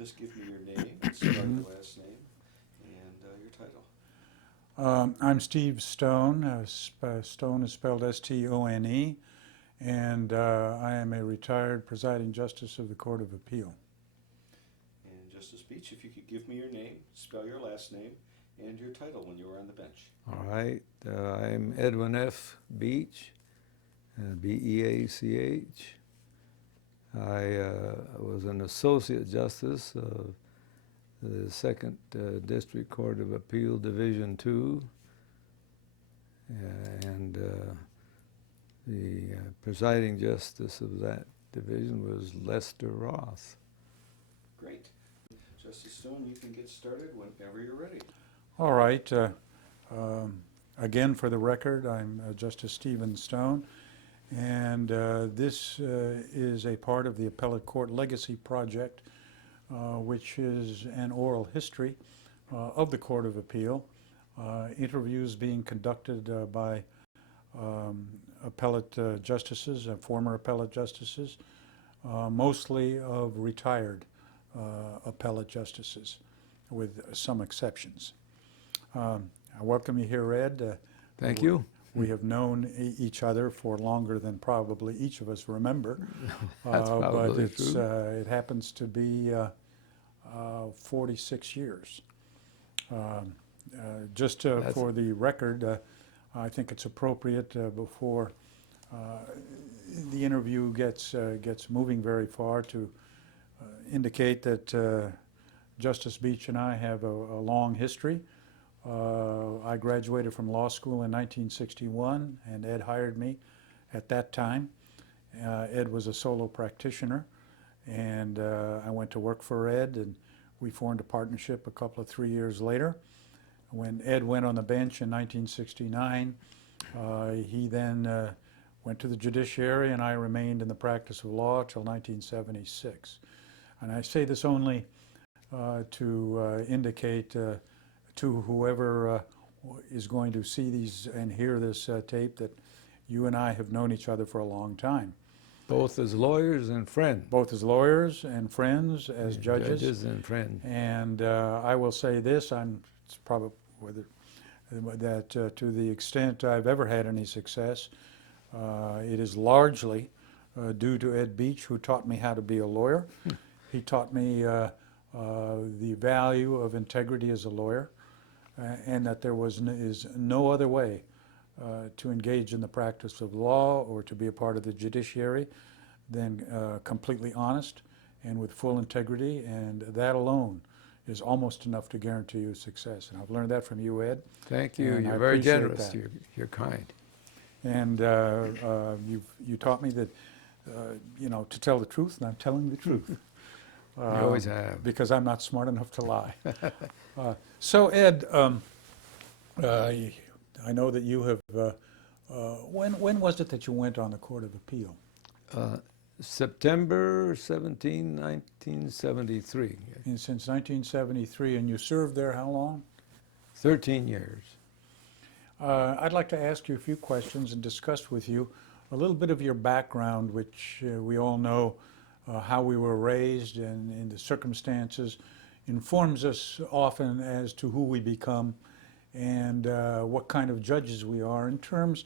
Just give me your name and spell your last name and your title. I'm Steve Stone. Stone is spelled S-T-O-N-E, and I am a retired presiding justice of the Court of Appeal. And Justice Beach, if you could give me your name, spell your last name, and your title when you were on the bench. All right. I'm Edwin F. Beach, B-E-A-C-H. I was an associate justice of the Second District Court of Appeal, Division II, and the presiding justice of that division was Lester Roth. Great. Justice Stone, you can get started whenever you're ready. All right. Again, for the record, I'm Justice Stephen Stone, and this is a part of the Appellate Court Legacy Project, which is an oral history of the Court of Appeal, interviews being conducted by appellate justices, former appellate justices, mostly of retired appellate justices, with some exceptions. I welcome you here, Ed. Thank you. We have known each other for longer than probably each of us remember. That's probably but true. It happens to be 46 years. Just for the record, I think it's appropriate before the interview gets moving very far to indicate that Justice Beach and I have a long history. I graduated from law school in 1961, and Ed hired me at that time. Ed was a solo practitioner, and I went to work for Ed, and we formed a partnership a couple of 3 years later. When Ed went on the bench in 1969, he then went to the judiciary, and I remained in the practice of law till 1976. And I say this only to indicate to whoever is going to see these and hear this tape that you and I have known each other for a long time. Both as lawyers and friends. Both as lawyers and friends, as judges. Judges and friends. And I will say this, it's probably that to the extent I've ever had any success, it is largely due to Ed Beach, who taught me how to be a lawyer. He taught me the value of integrity as a lawyer, and that there is no other way to engage in the practice of law or to be a part of the judiciary than completely honest and with full integrity, and that alone is almost enough to guarantee you success. And I've learned that from you, Ed. Thank you. And You're I very appreciate generous. that. You're kind. And you taught me that, to tell the truth, and I'm telling the truth. You always have. Because I'm not smart enough to lie. So, Ed, I know that you have, when was it that you went on the Court of Appeal? September 17, 1973. And since 1973, and you served there how long? 13 years. I'd like to ask you a few questions and discuss with you a little bit of your background, which we all know how we were raised and the circumstances informs us often as to who we become and what kind of judges we are in terms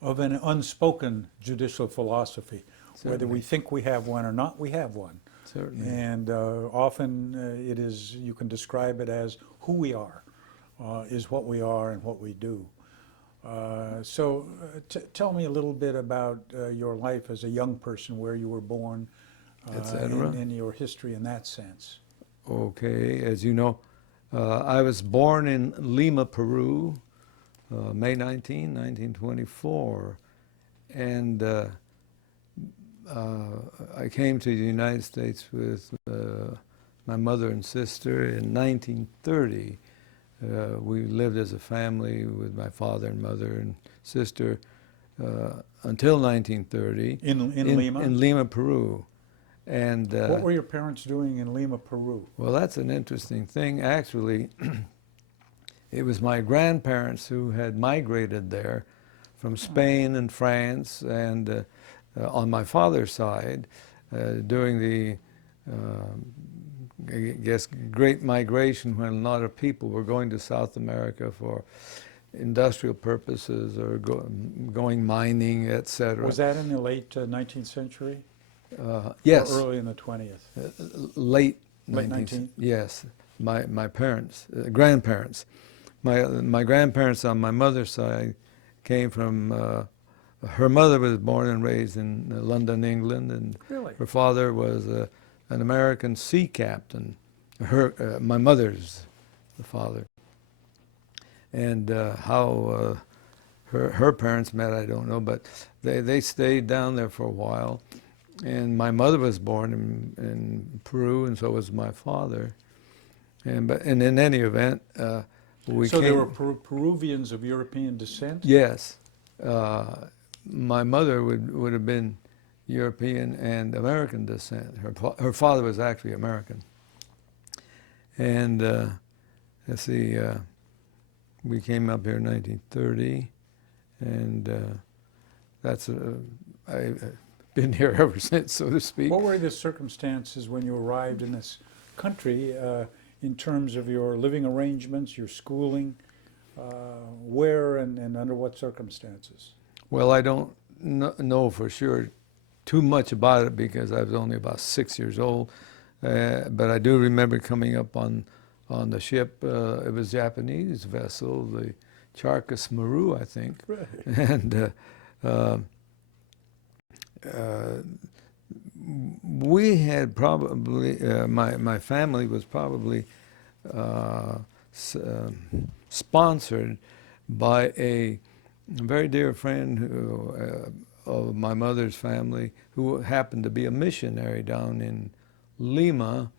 of an unspoken judicial philosophy. Certainly. Whether we think we have one or not, we have one. Certainly. And often it is, you can describe it as who we are, is what we are and what we do. So tell me a little bit about your life as a young person, where you were born, in your history in that sense. Okay, as you know, I was born in Lima, Peru, May 19, 1924, and I came to the United States with my mother and sister in 1930. We lived as a family with my father and mother and sister until 1930. In Lima? In Lima, Peru. And what were your parents doing in Lima, Peru? Well, that's an interesting thing. Actually, it was my grandparents who had migrated there from Spain and France, and on my father's side, during the I guess, great migration when a lot of people were going to South America for industrial purposes or going mining, etc. Was that in the late 19th century? Yes, Or early in the 20th? late Late 19th. 19th? Yes, my parents, grandparents. My grandparents on my mother's side came from. Her mother was born and raised in London, England, and Really? her father was an American sea captain. My mother's father. And how her parents met, I don't know, but they stayed down there for a while. And my mother was born in Peru, and so was my father. And in any event, we So came. there were Peruvians of European descent? Yes, my mother would have been European and American descent. Her father was actually American. And let's see, we came up here in 1930, and I've been here ever since, so to speak. What were the circumstances when you arrived in this country in terms of your living arrangements, your schooling? Where and under what circumstances? Well, I don't know for sure too much about it because I was only about 6 years old. But I do remember coming up on the ship. It was a Japanese vessel, the Charcas Maru, I think. Right. And we had probably, my family was probably sponsored by a very dear friend of my mother's family who happened to be a missionary down in Lima,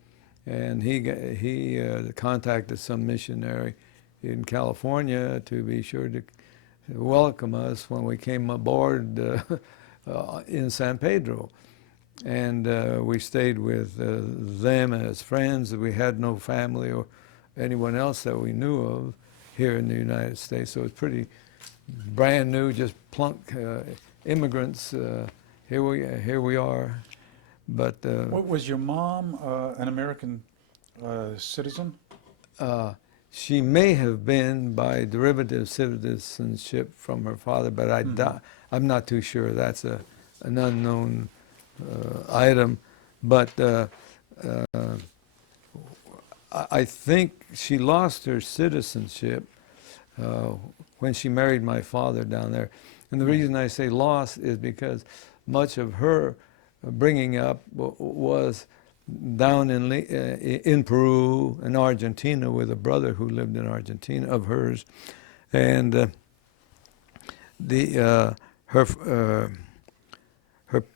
and he contacted some missionary in California to be sure to welcome us when we came aboard in San Pedro. And we stayed with them as friends. We had no family or anyone else that we knew of here in the United States, so it's pretty brand new, just plunk immigrants. Here we are. But Was your mom an American citizen? she may have been by derivative citizenship from her father, but I'm not too sure. That's an unknown item. But I think she lost her citizenship when she married my father down there. And the reason I say lost is because much of her bringing up was down in Peru and Argentina with a brother who lived in Argentina of hers, and her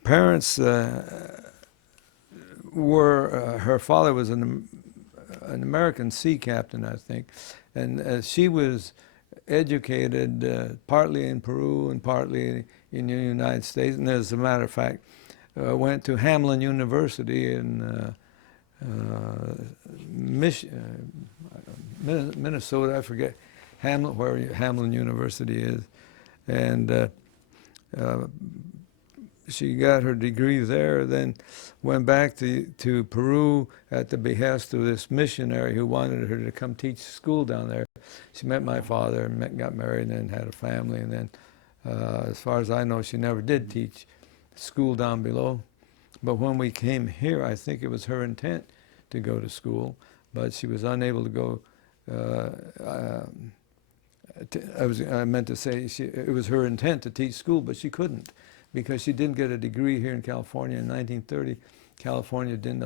parents were her father was an American sea captain, I think, and she was educated partly in Peru and partly in the United States, and as a matter of fact, went to Hamlin University in Minnesota. I forget where Hamlin University is, and she got her degree there. Then went back to Peru at the behest of this missionary who wanted her to come teach school down there. She met my father and got married and then had a family. And then, as far as I know, she never did teach school down below. But when we came here, I think it was her intent to go to school, but she was unable to go. I meant to say it was her intent to teach school, but she couldn't because she didn't get a degree here in California in 1930. California didn't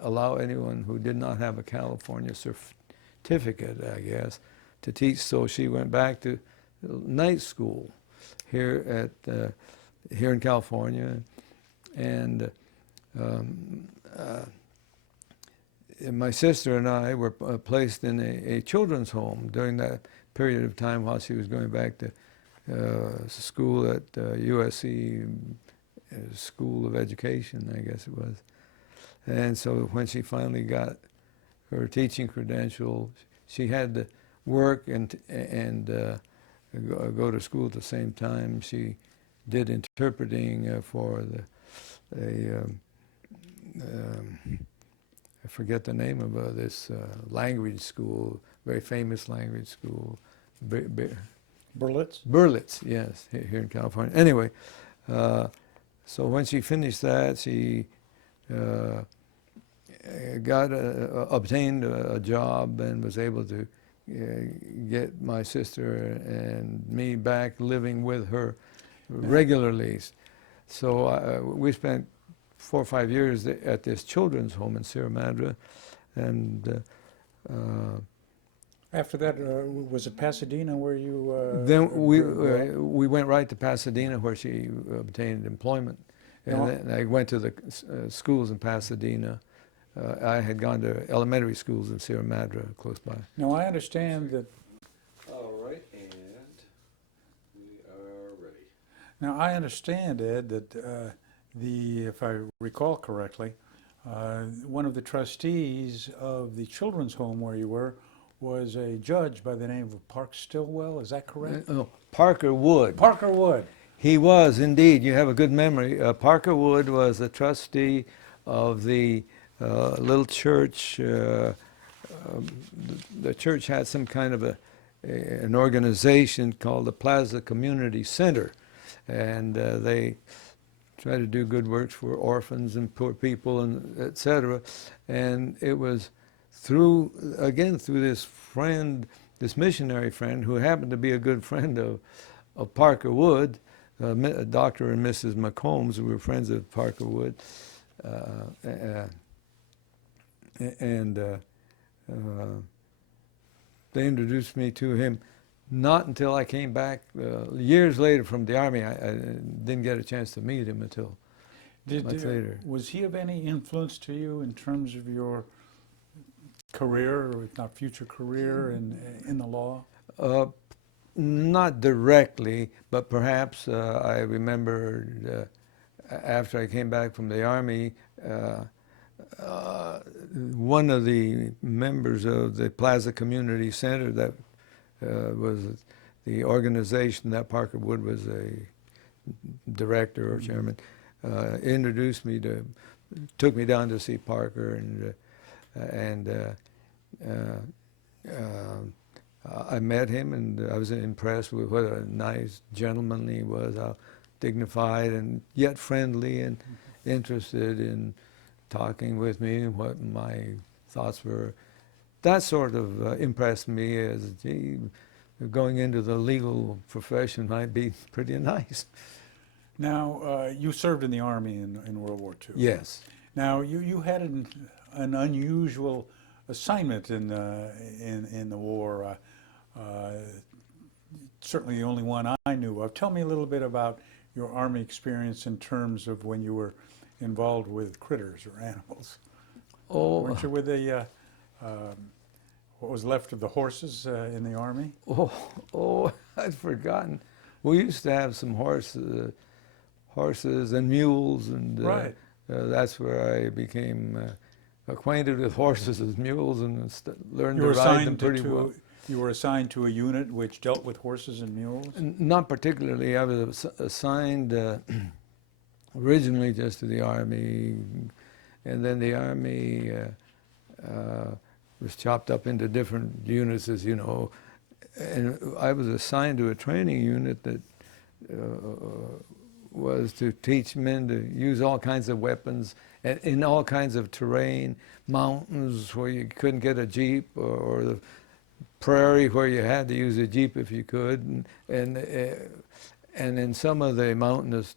allow anyone who did not have a California certificate, I guess, to teach. So she went back to night school here in California. And my sister and I were placed in a children's home during that period of time while she was going back to school at USC School of Education, I guess it was. And so when she finally got her teaching credential, she had to work and go to school at the same time. She did interpreting for I forget the name of this language school, very famous language school. Berlitz? Berlitz, yes, here in California. Anyway, so when she finished that, she obtained a job and was able to get my sister and me back living with her regularly. So we spent 4 or 5 years at this children's home in Sierra Madre, and After that, was it Pasadena where you? then grew up? we went right to Pasadena where she obtained employment, and Now- then I went to the schools in Pasadena. I had gone to elementary schools in Sierra Madre, close by. Now, I understand that. All right, and we are ready. Now, I understand, Ed, that if I recall correctly, one of the trustees of the children's home where you were was a judge by the name of Park Stillwell. Is that correct? Parker Wood. Parker Wood. He was indeed. You have a good memory. Parker Wood was a trustee of the little church. The church had some kind of an organization called the Plaza Community Center, and they tried to do good works for orphans and poor people, and etc. And it was through this friend, this missionary friend, who happened to be a good friend of Parker Wood, Dr. and Mrs. McCombs, who were friends of Parker Wood, and they introduced me to him. Not until I came back years later from the Army. I didn't get a chance to meet him until much later. Was he of any influence to you in terms of your career, or if not future career, in the law? Not directly, but perhaps I remembered after I came back from the Army, one of the members of the Plaza Community Center that was the organization that Parker Wood was a director or chairman, introduced me took me down to see Parker, and I met him, and I was impressed with what a nice gentleman he was, how dignified and yet friendly and interested in talking with me and what my thoughts were. That sort of impressed me as, gee, going into the legal profession might be pretty nice. Now, you served in the Army in World War II. Yes. Now, you had an unusual assignment in the war. Certainly the only one I knew of. Tell me a little bit about your Army experience in terms of when you were involved with critters or animals. Oh, Weren't you with the what was left of the horses in the Army? oh, I'd forgotten. We used to have some horses and mules, and Right. That's where I became acquainted with horses and mules and learned You were to ride them assigned pretty well. You were assigned to a unit which dealt with horses and mules? Not particularly. I was assigned originally just to the Army, and then the Army was chopped up into different units, as you know, and I was assigned to a training unit that was to teach men to use all kinds of weapons in all kinds of terrain, mountains where you couldn't get a Jeep, or the prairie where you had to use a Jeep if you could, and in some of the mountainous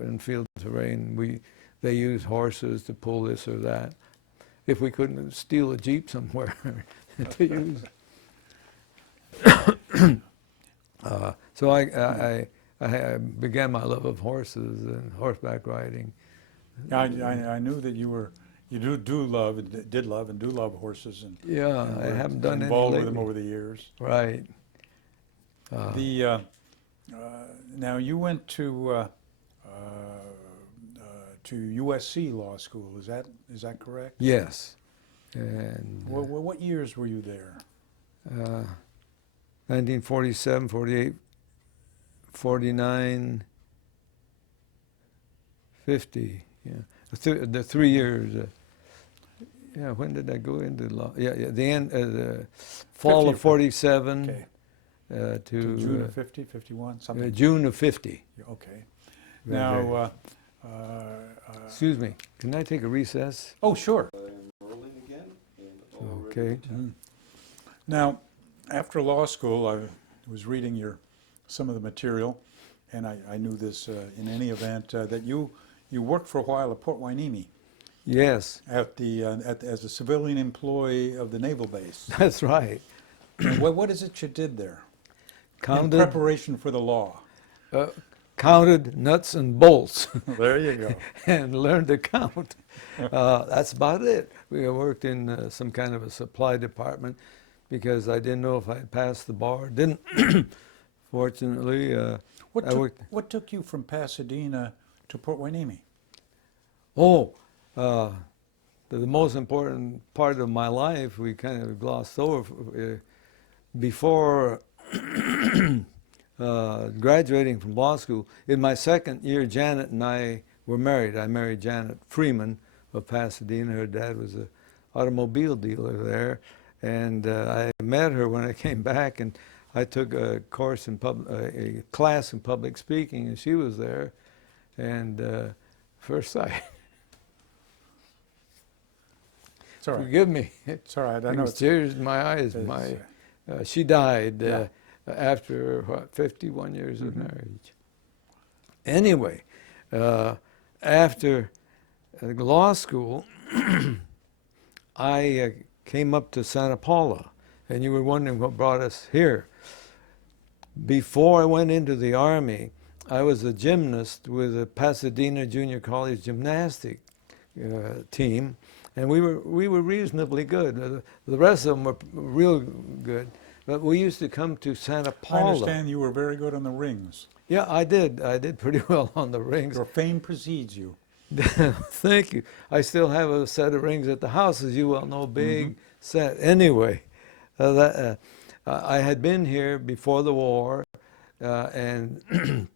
and field terrain, they used horses to pull this or that. If we couldn't steal a Jeep somewhere to use. So I began my love of horses and horseback riding. I knew that you do love and did love and do love horses, and Yeah, and I were haven't done any involved with lately. them over the years. Right. Now you went to USC Law School. Is that correct? Yes. And What years were you there? 1947, 48, 49, 50. Yeah, the 3 years. Yeah, when did I go into law? Yeah, the end, the fall 50 of 47 Okay. to June of 50, 51, something. June of 50. Okay. Right Now, Excuse me, can I take a recess? oh, sure. I'm rolling again, and all Okay. ready to tap. Now, after law school, I was reading some of the material, and I knew this in any event, that you worked for a while at Port Hueneme Yes, as a civilian employee of the naval base. that's right. What is it you did there in Counted, preparation for the law? counted nuts and bolts There you go. and learned to count. That's about it. We worked in some kind of a supply department because I didn't know if I'd passed the bar. Didn't. Fortunately, What took you from Pasadena to Port Hueneme? Oh, the most important part of my life we kind of glossed over. Before graduating from law school, in my second year, Janet and I were married. I married Janet Freeman of Pasadena. Her dad was an automobile dealer there. And I met her when I came back, and I took a course in a class in public speaking, and she was there. And first sight. It's all right. Forgive me. It's all right. I know There's tears in my eyes. She died Yeah. after, 51 years of marriage. Anyway, after law school, I came up to Santa Paula, and you were wondering what brought us here. Before I went into the Army, I was a gymnast with the Pasadena Junior College gymnastic team, and we were reasonably good. The rest of them were real good, but we used to come to Santa I Paula. understand you were very good on the rings. Yeah, I did. I did pretty well on the rings. Your fame precedes you. Thank you. I still have a set of rings at the house, as you well know, big set. Anyway, I had been here before the war, and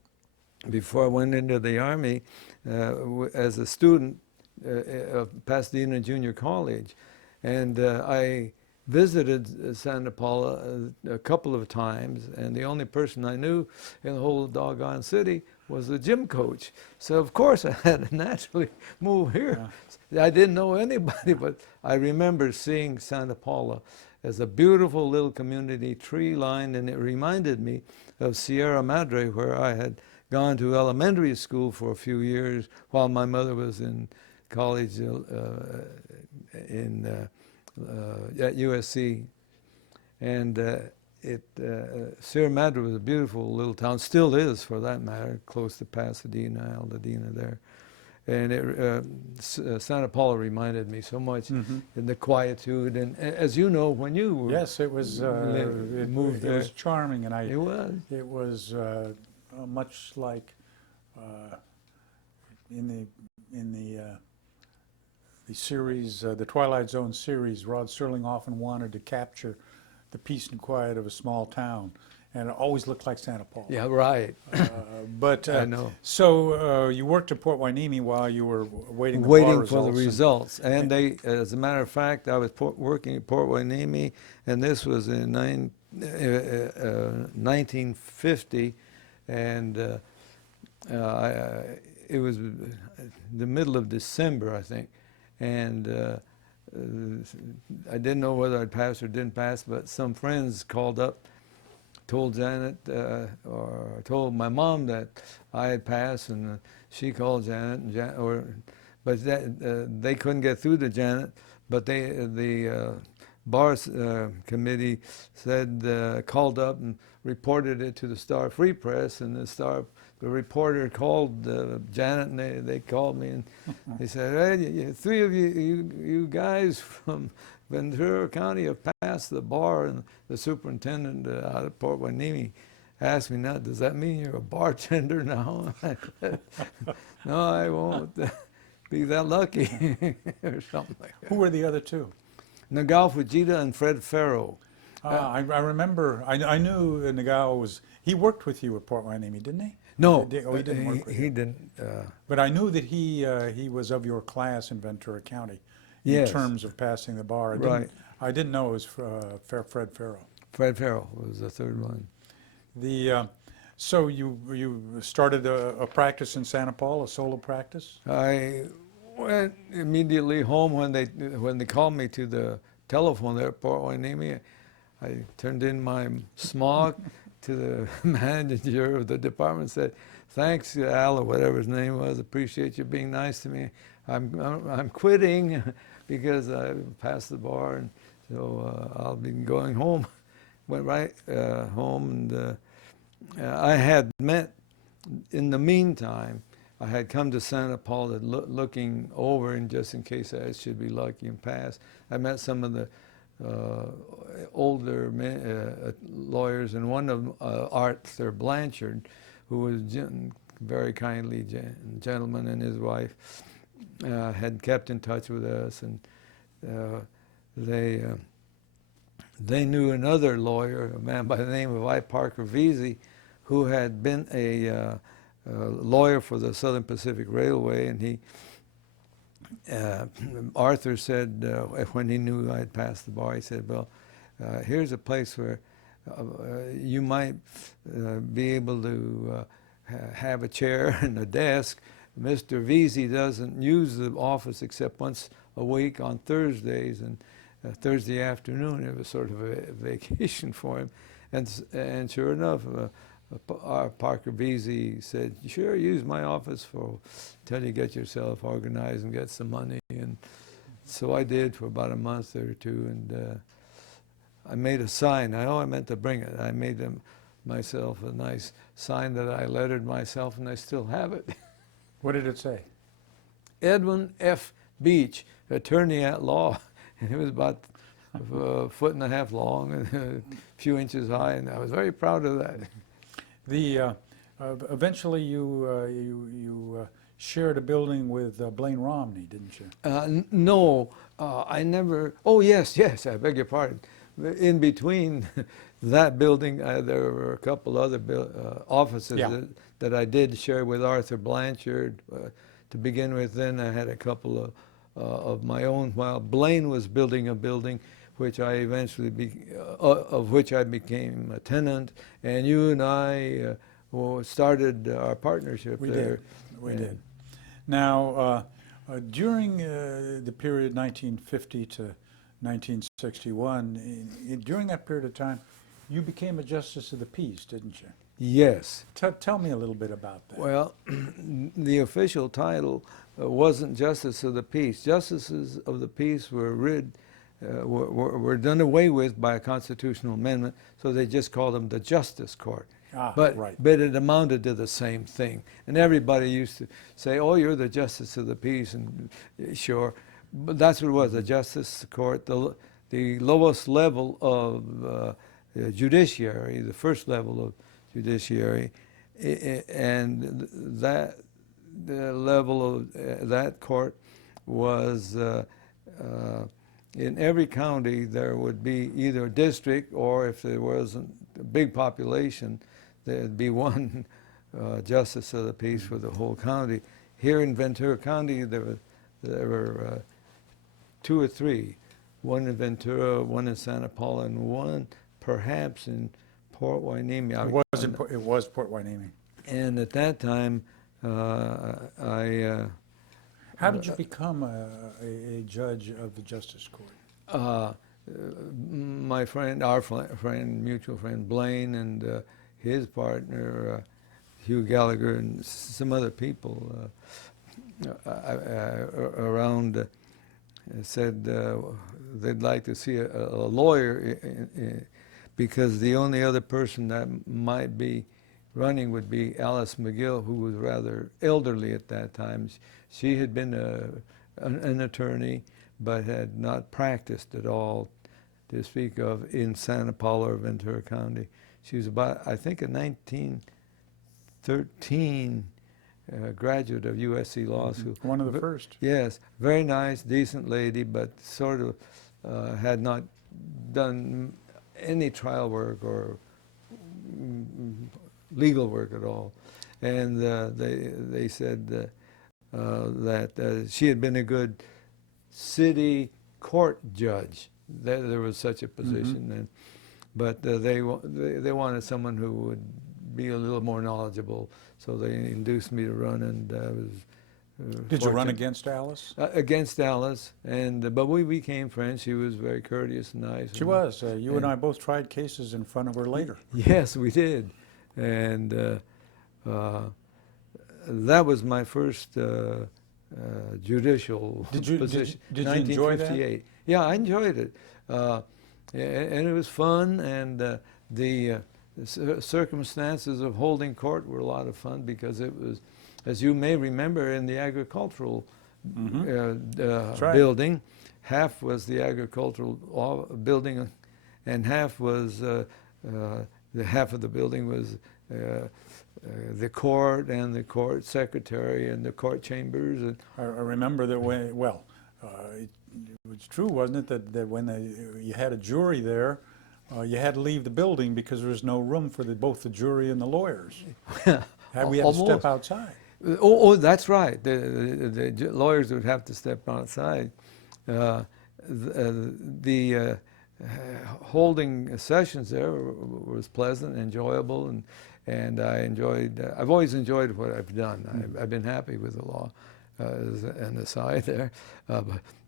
before I went into the Army as a student of Pasadena Junior College. And I visited Santa Paula a couple of times, and the only person I knew in the whole doggone city was the gym coach. So of course I had to naturally move here. Yeah. I didn't know anybody, but I remember seeing Santa Paula as a beautiful little community, tree-lined, and it reminded me of Sierra Madre, where I had gone to elementary school for a few years while my mother was in college at USC. And Sierra Madre was a beautiful little town, still is for that matter, close to Pasadena, Altadena there. And Santa Paula reminded me so much in the quietude. And as you know, when you were Yes, it was. moved it there, was charming, and it was. It was much like in the series, the Twilight Zone series. Rod Serling often wanted to capture the peace and quiet of a small town, and it always looked like Santa Paula. Yeah, right. But I know. So you worked at Port Hueneme while you were waiting the bar Waiting results. for the results. And they, as a matter of fact, I was working at Port Hueneme, and this was in 1950, and it was the middle of December, I think. And I didn't know whether I'd pass or didn't pass, but some friends called up, told Janet, or told my mom that I had passed, and she called Janet, and but they couldn't get through to Janet, but the bar committee said, called up and reported it to the Star Free Press, and the reporter called Janet, and they called me, and they said, hey, three of you guys from Ventura County have passed the bar, and the superintendent out of Port Hueneme asked me, now, does that mean you're a bartender now? I said, no, I won't be that lucky, or something like that. Who were the other two? Nagal Fujita and Fred Farrow. I remember. I knew Nagao he worked with you at Port Hueneme, didn't he? No, he didn't work with you. He didn't. But I knew that he was of your class in Ventura County, in Yes. terms of passing the bar. Right. I didn't know it was Fred Farrell. Fred Farrell was the third one. So you started a practice in Santa Paula, a solo practice? I went immediately home when they called me to the telephone there at Port Hueneme. I turned in my smog to the manager of the department. Said, "Thanks, Al, or whatever his name was. Appreciate you being nice to me. I'm quitting because I passed the bar, and so I'll be going home." Went right home, and I had met. In the meantime, I had come to Santa Paula looking over, and just in case I should be lucky and pass, I met some of the older lawyers, and one of them, Arthur Blanchard, who was very kindly gentleman, and his wife had kept in touch with us, and they knew another lawyer, a man by the name of I. Parker Vesey, who had been a lawyer for the Southern Pacific Railway, and he Arthur said, when he knew I had passed the bar, he said, "Well, here's a place where you might be able to have a chair and a desk. Mr. Vesey doesn't use the office except once a week on Thursdays, and Thursday afternoon it was sort of a vacation for him." And sure enough, Parker Vesey said, "Sure, use my office till you get yourself organized and get some money." And so I did for about a month or two, and I made a sign. I meant to bring it. I made myself a nice sign that I lettered myself, and I still have it. What did it say? Edwin F. Beach, attorney at law. And it was about a foot and a half long and a few inches high, and I was very proud of that. Eventually you shared a building with Blaine Romney, didn't you? No, I never. Oh, yes, I beg your pardon. In between that building, there were a couple other offices that I did share with Arthur Blanchard to begin with. Then I had a couple of my own while Blaine was building a building, which I eventually of which I became a tenant, and you and I started our partnership there. We did. Now, during the period 1950 to 1961, during that period of time, you became a justice of the peace, didn't you? Yes. Tell me a little bit about that. Well, the official title wasn't Justice of the Peace. Justices of the Peace were done away with by a constitutional amendment, so they just called them the Justice Court. But it amounted to the same thing. And everybody used to say, "Oh, you're the Justice of the Peace," and sure. But that's what it was, the Justice Court, the lowest level of judiciary, the first level of judiciary, and that the level of that court was in every county there would be either a district, or if there wasn't a big population, there'd be one justice of the peace for the whole county. Here in Ventura County, there were two or three, one in Ventura, one in Santa Paula, and one perhaps in Port Hueneme. It was Port Hueneme. And at that time, How did you become a judge of the Justice Court? My friend, mutual friend Blaine, and his partner Hugh Gallagher, and some other people around said they'd like to see a lawyer because the only other person that might be running would be Alice McGill, who was rather elderly at that time. She had been an attorney, but had not practiced at all to speak of in Santa Paula or Ventura County. She was about, I think, a 1913 graduate of USC Law School. One of the first. Yes, very nice, decent lady, but sort of had not done any trial work or legal work at all. And they said that she had been a good city court judge. There was such a position, and but they wanted someone who would be a little more knowledgeable, so they induced me to run, and I was. Did you run fortunate. against Alice? Against Alice, and but we became friends. She was very courteous and nice. She was. You and I both tried cases in front of her later. Yes, we did, and that was my first judicial position. Did you enjoy that? 1958. Yeah, I enjoyed it, and it was fun, and the circumstances of holding court were a lot of fun because it was, as you may remember, in the agricultural right. building. Half was the agricultural building, and half was the half of the building was the court and the court secretary and the court chambers. And I remember that when, well, it was true, wasn't it, that when you had a jury there, you had to leave the building because there was no room for both the jury and the lawyers. We had to step outside. Oh, that's right. The lawyers would have to step outside. The holding sessions there was pleasant, enjoyable, and I enjoyed. I've always enjoyed what I've done. I've been happy with the law, as an aside there,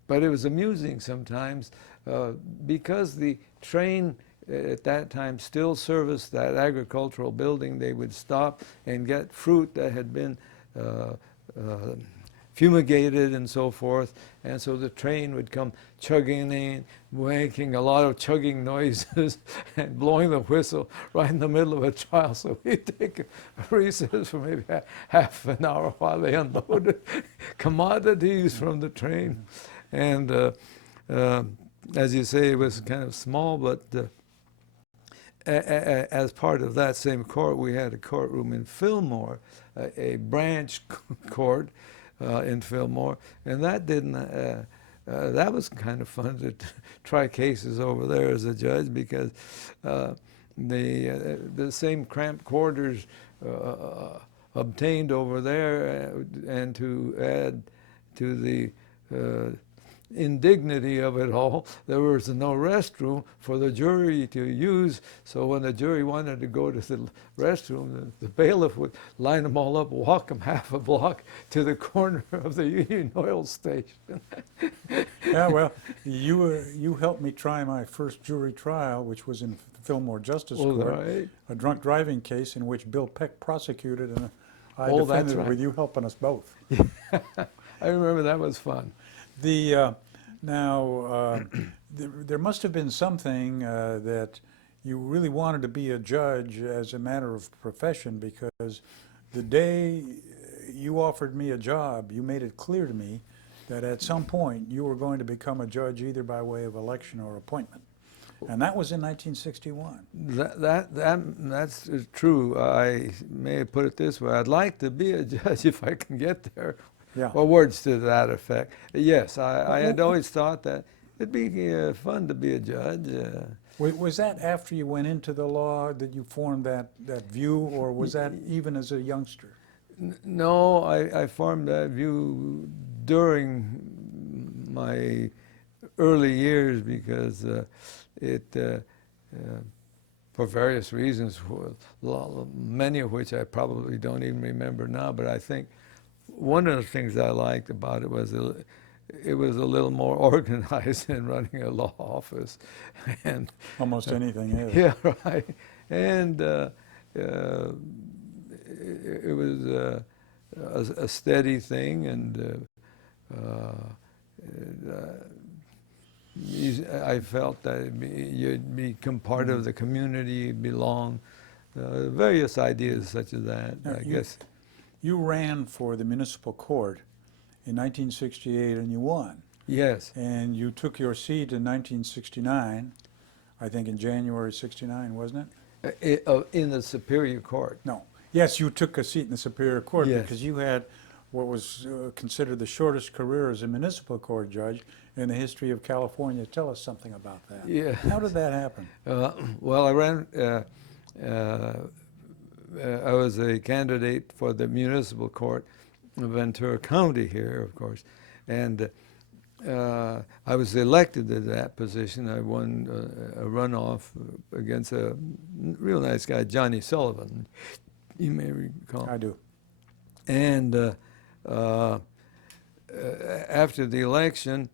but it was amusing sometimes because the train at that time still serviced that agricultural building. They would stop and get fruit that had been fumigated and so forth, and so the train would come chugging in, making a lot of chugging noises and blowing the whistle right in the middle of a trial. So we'd take a recess for maybe half an hour while they unloaded commodities from the train. And as you say, it was kind of small, but as part of that same court, we had a courtroom in Fillmore, a branch court in Fillmore, and that didn't. That was kind of fun to try cases over there as a judge because the same cramped quarters obtained over there, and to add to the indignity of it all, there was no restroom for the jury to use. So when the jury wanted to go to the restroom, the bailiff would line them all up, walk them half a block to the corner of the Union Oil station. Yeah, well, you helped me try my first jury trial, which was in Fillmore Justice Court, right. a drunk driving case in which Bill Peck prosecuted and I Oh, defended that's right. with you helping us both. I remember that was fun. There must have been something that you really wanted to be a judge as a matter of profession, because the day you offered me a job, you made it clear to me that at some point you were going to become a judge either by way of election or appointment. And that was in 1961. That's true. I may have put it this way. I'd like to be a judge if I can get there. Yeah. Or words to that effect. Yes, I had always thought that it'd be fun to be a judge. Was that after you went into the law that you formed that view, or was that even as a youngster? No, I formed that view during my early years because for various reasons, many of which I probably don't even remember now, but I think one of the things I liked about it was it was a little more organized than running a law office. And Almost anything is. yeah, right. And it was a steady thing, and I felt that you'd become part of the community, belong, various ideas such as that, I guess. You ran for the municipal court in 1968 and you won. Yes. And you took your seat in 1969, I think in January 69, wasn't it? In the Superior Court. No. Yes, you took a seat in the Superior Court Yes. because you had what was considered the shortest career as a municipal court judge in the history of California. Tell us something about that. Yeah. How did that happen? Well, I ran, I was a candidate for the municipal court of Ventura County here, of course, and I was elected to that position. I won a runoff against a real nice guy, Johnny Sullivan. You may recall. I do. And after the election,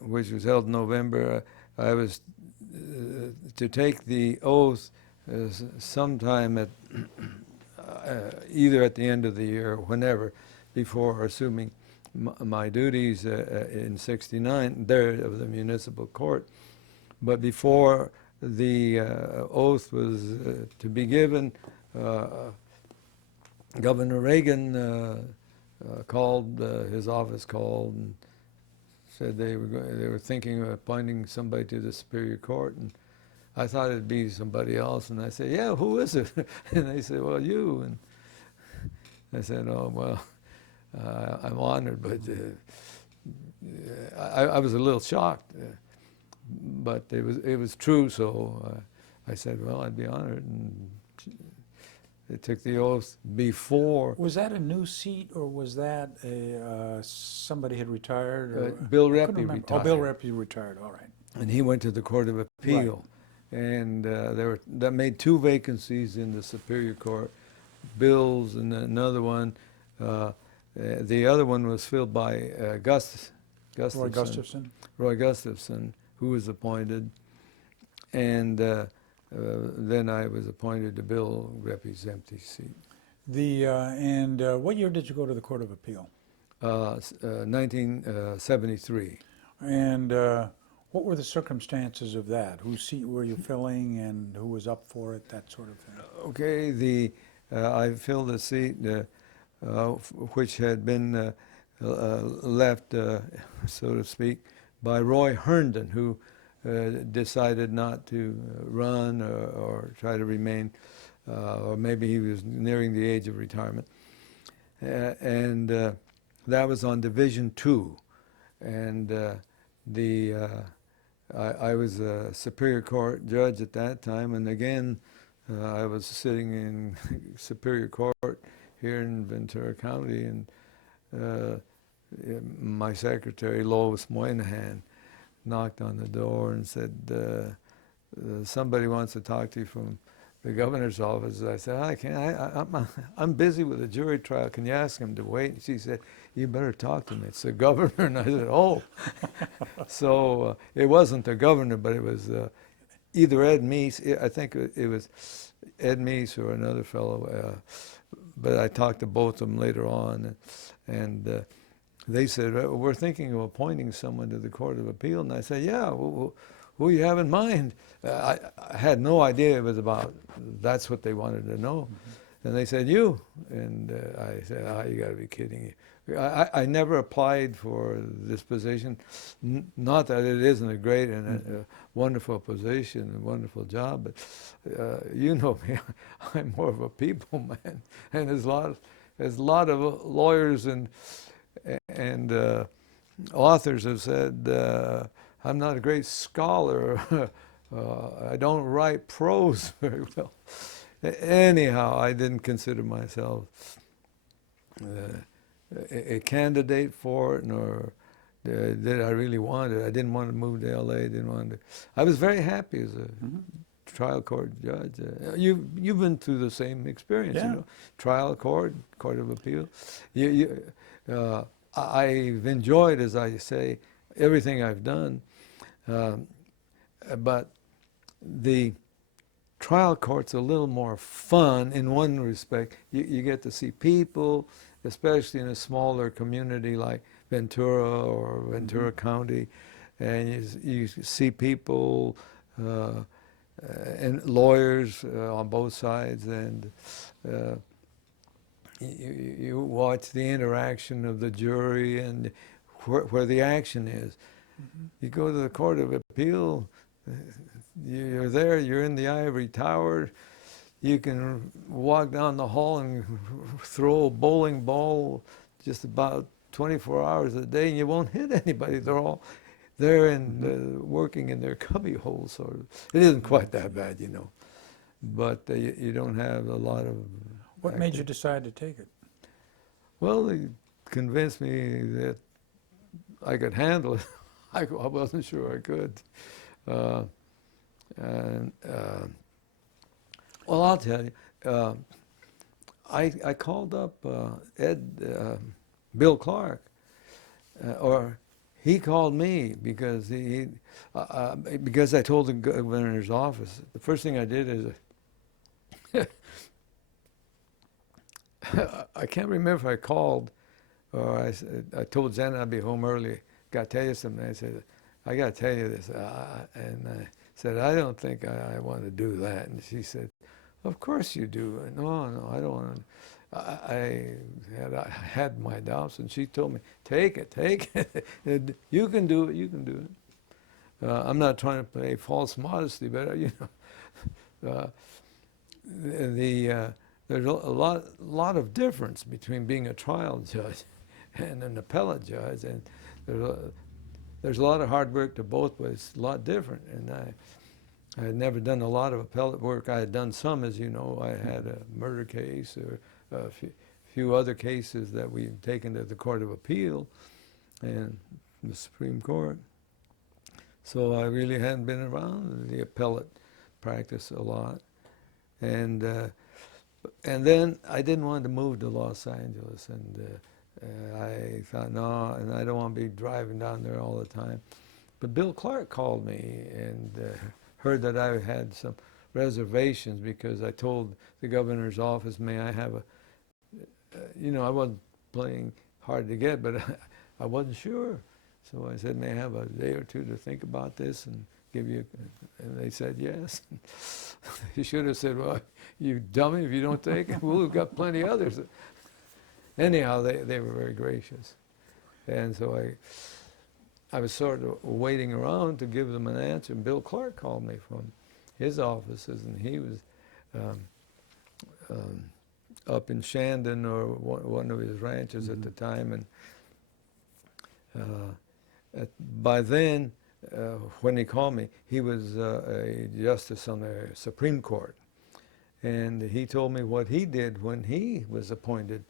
which was held in November, I was to take the oath sometime at either at the end of the year or whenever, before assuming my duties in '69 there of the municipal court. But before the oath was to be given, Governor Reagan called, his office called and said they were thinking of appointing somebody to the Superior Court, and I thought it'd be somebody else, and I said, "Yeah, who is it?" And they said, "Well, you." And I said, "Oh, well, I'm honored, but I was a little shocked, but it was true." So I said, "Well, I'd be honored," and they took the oath before. Was that a new seat, or was that somebody had retired? Or, Bill I couldn't Reppy remember. retired. Oh, Bill Reppy retired. All right. And he went to the Court of Appeal. And that made 2 vacancies in the Superior Court, Bill's and another one. The other one was filled by Roy Gustafson, who was appointed. And then I was appointed to Bill Reppy's empty seat. And what year did you go to the Court of Appeal? 1973. And what were the circumstances of that? Whose seat were you filling, and who was up for it? That sort of thing. Okay, I filled a seat which had been left, so to speak, by Roy Herndon, who decided not to run or try to remain, or maybe he was nearing the age of retirement. And that was on Division 2. And I was a Superior Court judge at that time, and again, I was sitting in Superior Court here in Ventura County, and my secretary, Lois Moynihan, knocked on the door and said, "Somebody wants to talk to you from the governor's office." I said, "I can't. I'm busy with a jury trial. Can you ask him to wait?" And she said, "You better talk to him. It's the governor." And I said, "Oh." So it wasn't the governor, but it was either Ed Meese. I think it was Ed Meese or another fellow. But I talked to both of them later on, and they said, "We're thinking of appointing someone to the Court of Appeal." And I said, "Yeah, who you have in mind?" I had no idea it was about, that's what they wanted to know. Mm-hmm. And they said, "You." And I said, "Oh, you got to be kidding. I never applied for this position. Not that it isn't a great and a wonderful position, a wonderful job, but you know me, I'm more of a people man. And there's a lot of lawyers and authors have said, I'm not a great scholar. I don't write prose very well." Anyhow, I didn't consider myself a candidate for it, nor did I really want it. I didn't want to move to L.A. I was very happy as a trial court judge. You've been through the same experience, yeah. You know, trial court, Court of Appeal. I've enjoyed, as I say, everything I've done, but the trial court's a little more fun in one respect. You get to see people, especially in a smaller community like Ventura or Ventura County, and you see people and lawyers on both sides, and you watch the interaction of the jury and where the action is. You go to the Court of Appeal, you're there, you're in the ivory tower. You can walk down the hall and throw a bowling ball just about 24 hours a day, and you won't hit anybody. They're all there and working in their cubby holes, sort of. It isn't quite that bad, you know, but you don't have a lot of... What made you decide to take it? Well, they convinced me that I could handle it. I wasn't sure I could. And well, I'll tell you. I called up Bill Clark, or he called me because because I told the governor's office. The first thing I did is I can't remember if I called or I told Janet I'd be home early. Got to tell you something. I said, I got to tell you this, and I said, I don't think I want to do that. And she said, of course you do. No, I don't want to. I had my doubts, and she told me, take it. You can do it. You can do it. I'm not trying to play false modesty, but there's a lot of difference between being a trial judge and an appellate judge, and there's a lot of hard work to both, but it's a lot different. And I had never done a lot of appellate work. I had done some, as you know. I had a murder case or a few other cases that we've taken to the Court of Appeal and the Supreme Court. So I really hadn't been around the appellate practice a lot. And then I didn't want to move to Los Angeles, and I thought, no, and I don't want to be driving down there all the time. But Bill Clark called me and heard that I had some reservations because I told the governor's office, may I have I wasn't playing hard to get, but I wasn't sure. So I said, may I have a day or two to think about this and give you, and they said yes. You should have said, well, you dummy, if you don't take it, we've got plenty of others. Anyhow, they were very gracious. And so I was sort of waiting around to give them an answer, and Bill Clark called me from his offices, and he was up in Shandon, or one of his ranches at the time, and by then, when he called me, he was a justice on the Supreme Court, and he told me what he did when he was appointed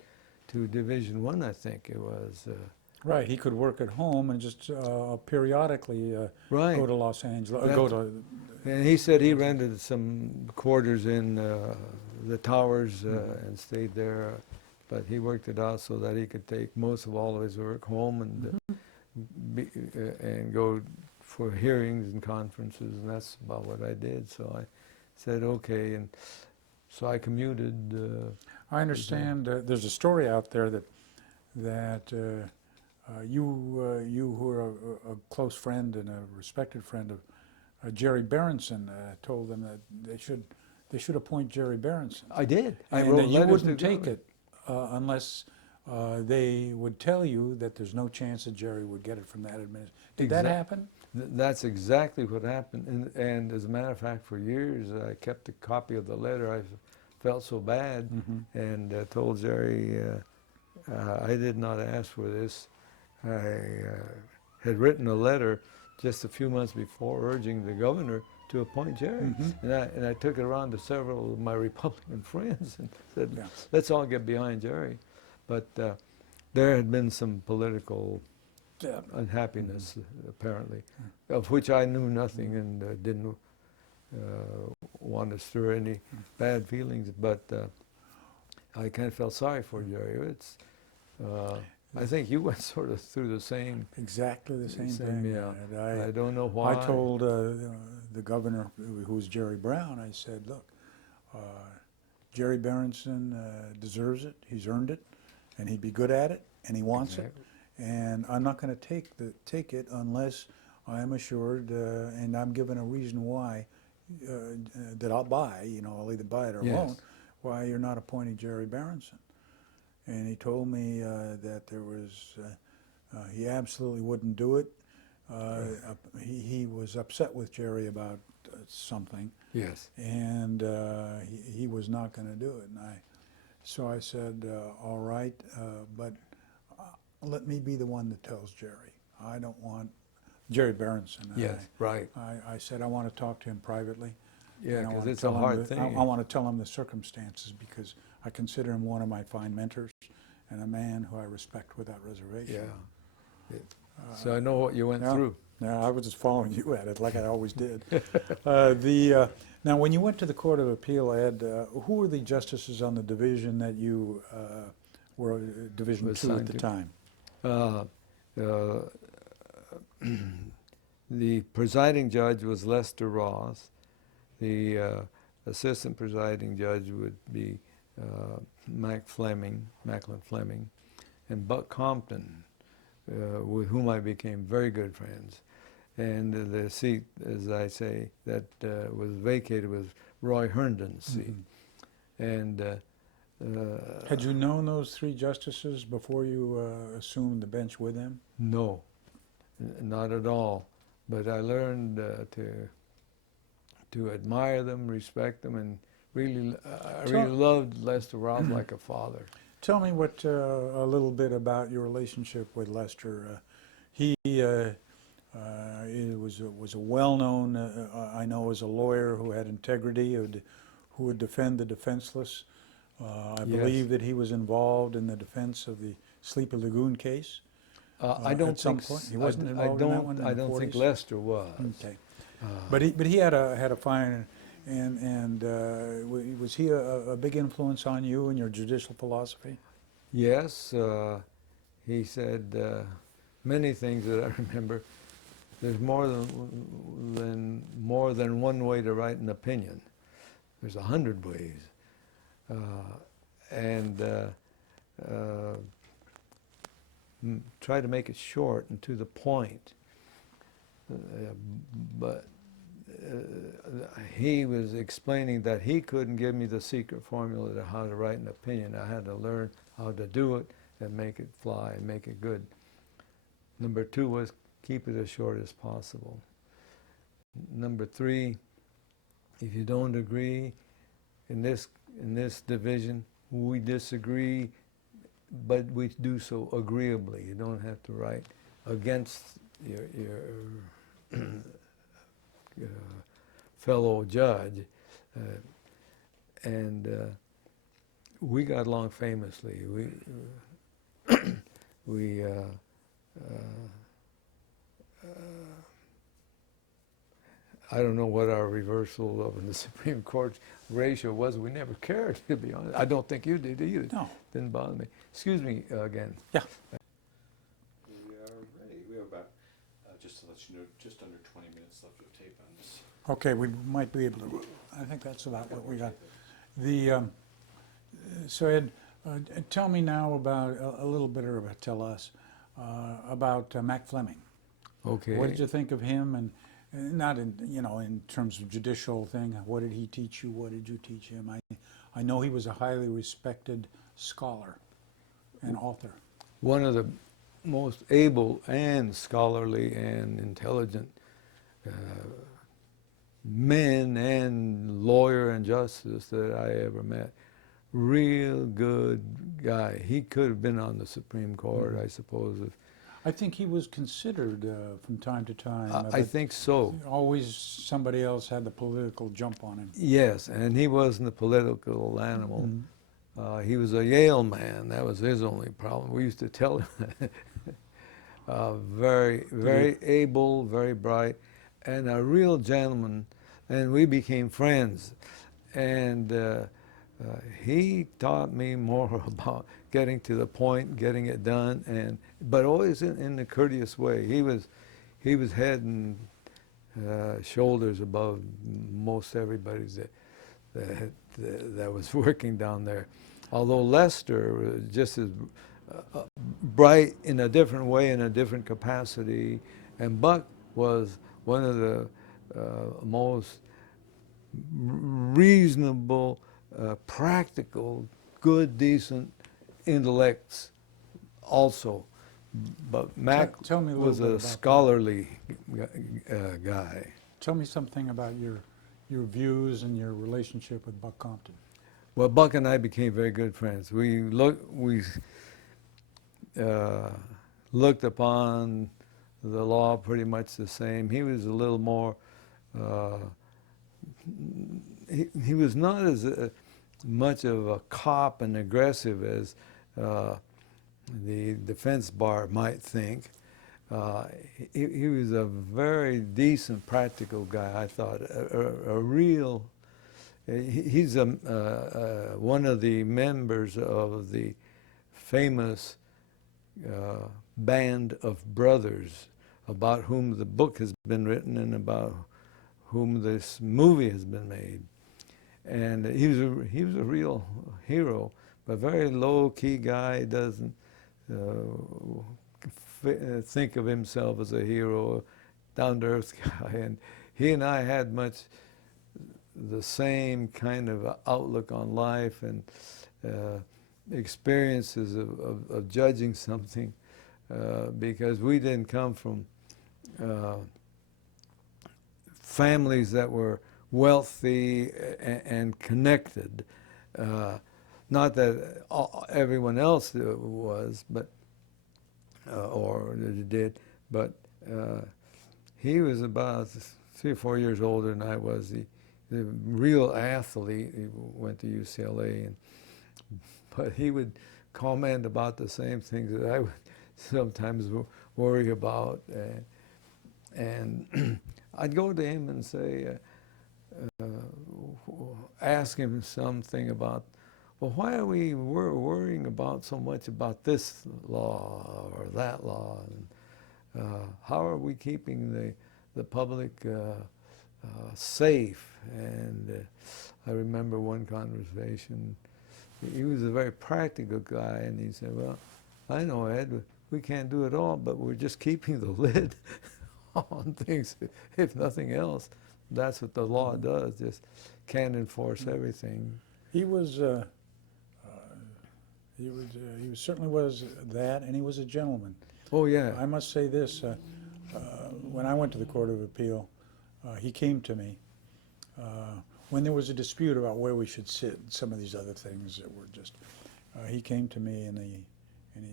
to Division I, I think it was. Right, he could work at home and just periodically go to Los Angeles. And he said he rented some quarters in the towers and stayed there, but he worked it out so that he could take most of all of his work home and go for hearings and conferences, and that's about what I did. So I said okay, and so I commuted. I understand there's a story out there that you who are a close friend and a respected friend of Jerry Berenson told them that they should appoint Jerry Berenson. I did. I And wrote that you letters wouldn't to take it unless they would tell you that there's no chance that Jerry would get it from that administration. Did that happen? That's exactly what happened. And as a matter of fact, for years I kept a copy of the letter. I felt so bad and told Jerry, I did not ask for this. I had written a letter just a few months before urging the governor to appoint Jerry. And I took it around to several of my Republican friends and said, let's all get behind Jerry. But there had been some political unhappiness, apparently, of which I knew nothing and didn't want to stir any bad feelings. But I kind of felt sorry for Jerry. I think you went sort of through the same. Exactly the same thing. Yeah. I don't know why. I told the governor, who was Jerry Brown, I said, look, Jerry Berenson deserves it. He's earned it, and he'd be good at it, and he wants it. And I'm not going to take it unless I am assured, and I'm given a reason why that I'll buy. I'll either buy it or won't. Why you're not appointing Jerry Berenson? And he told me that there was, he absolutely wouldn't do it. He was upset with Jerry about something. Yes. And he was not going to do it. And so I said, all right, but let me be the one that tells Jerry. I don't want Jerry Berenson. Yes, right. I said I want to talk to him privately. Yeah, because it's a hard thing. I want to tell him the circumstances because I consider him one of my fine mentors and a man who I respect without reservation. Yeah. So I know what you went Yeah. through. Yeah, I was just following you at it like I always did. Now, when you went to the Court of Appeal, Ed, who were the justices on the division that you were Division Was 2 at assigned the to? time? Uh, the presiding judge was Lester Ross. The assistant presiding judge would be Macklin Fleming, and Buck Compton, with whom I became very good friends. And the seat, as I say, that was vacated was Roy Herndon's seat. And Had you known those three justices before you assumed the bench with them? no, not at all. But I learned to admire them, respect them, and I really loved Lester Ross like a father. Tell me a little bit about your relationship with Lester. He was a well-known, I know, as a lawyer who had integrity, who would defend the defenseless. I Yes. believe that he was involved in the defense of the Sleepy Lagoon case. I don't at some think point. He wasn't involved in that one in I the don't think 40s? Lester was. Okay, but he had a fine, and was he a big influence on you and your judicial philosophy? Yes, he said many things that I remember. There's more than one way to write an opinion. There's 100 ways, and try to make it short and to the point. But he was explaining that he couldn't give me the secret formula to how to write an opinion. I had to learn how to do it and make it fly and make it good. Number 2 was keep it as short as possible. Number 3, if you don't agree in this division, we disagree, but we do so agreeably. You don't have to write against your fellow judge. And we got along famously. We I don't know what our reversal of the Supreme Court ratio was. We never cared, to be honest. I don't think you did either. No. Didn't bother me. Excuse me again. Yeah. We are ready. We have about, just to let you know, just under 20 minutes left of tape on this. Okay, we might be able to. I think that's about what we got. So Ed, tell me now about a little bit, or tell us about Mac Fleming. Okay. What did you think of him, and not in terms of judicial thing? What did he teach you? What did you teach him? I know he was a highly respected scholar and author. One of the most able and scholarly and intelligent men and lawyer and justice that I ever met. Real good guy. He could have been on the Supreme Court, I suppose. I think he was considered from time to time. I think so. Always somebody else had the political jump on him. Yes, and he wasn't a political animal. He was a Yale man. That was his only problem. We used to tell him that. Very able, very bright, and a real gentleman. And we became friends. And he taught me more about getting to the point, getting it done, but always in a courteous way. He was head and shoulders above most everybody that was working down there. Although Lester was just as bright in a different way, in a different capacity, and Buck was one of the most reasonable, practical, good, decent intellects also. But Mac Tell me a little was bit a about that. scholarly guy. Tell me something about your views and your relationship with Buck Compton. Well, Buck and I became very good friends. We looked upon the law pretty much the same. He was a little more. He was not as much of a cop and aggressive as the defense bar might think, He was a very decent, practical guy. I thought a real. He's one of the members of the famous band of brothers about whom the book has been written and about whom this movie has been made. And he was a real hero, but a very low-key guy. Doesn't think of himself as a hero, down-to-earth guy. And he and I had much the same kind of outlook on life and experiences of judging something because we didn't come from families that were wealthy and connected. Not that everyone else was, but or did, but he was about 3 or 4 years older than I was. The real athlete. He went to UCLA, but he would comment about the same things that I would sometimes worry about, and I'd go to him and say, ask him something about, well, why are we worrying about so much about this law or that law, and how are we keeping the public safe? And I remember one conversation. He was a very practical guy, and he said, well, I know, Ed, we can't do it all, but we're just keeping the lid on things, if nothing else. That's what the law does, just can't enforce everything. He certainly was that, and he was a gentleman. Oh, yeah. I must say this, when I went to the Court of Appeal, he came to me when there was a dispute about where we should sit, and some of these other things that were just, he came to me and he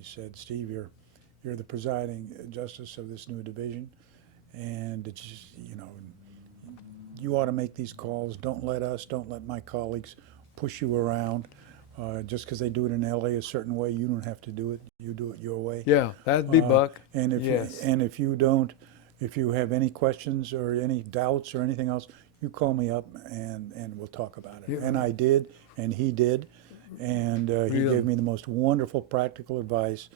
said, Steve, you're the presiding justice of this new division, and it's just, you ought to make these calls. Don't let my colleagues push you around. Just because they do it in LA a certain way, you don't have to do it. You do it your way. Yeah, that'd be Buck. And if yes. if you have any questions or any doubts or anything else, you call me up and we'll talk about it. Yeah. And I did, and he did, and he Really? gave me the most wonderful practical advice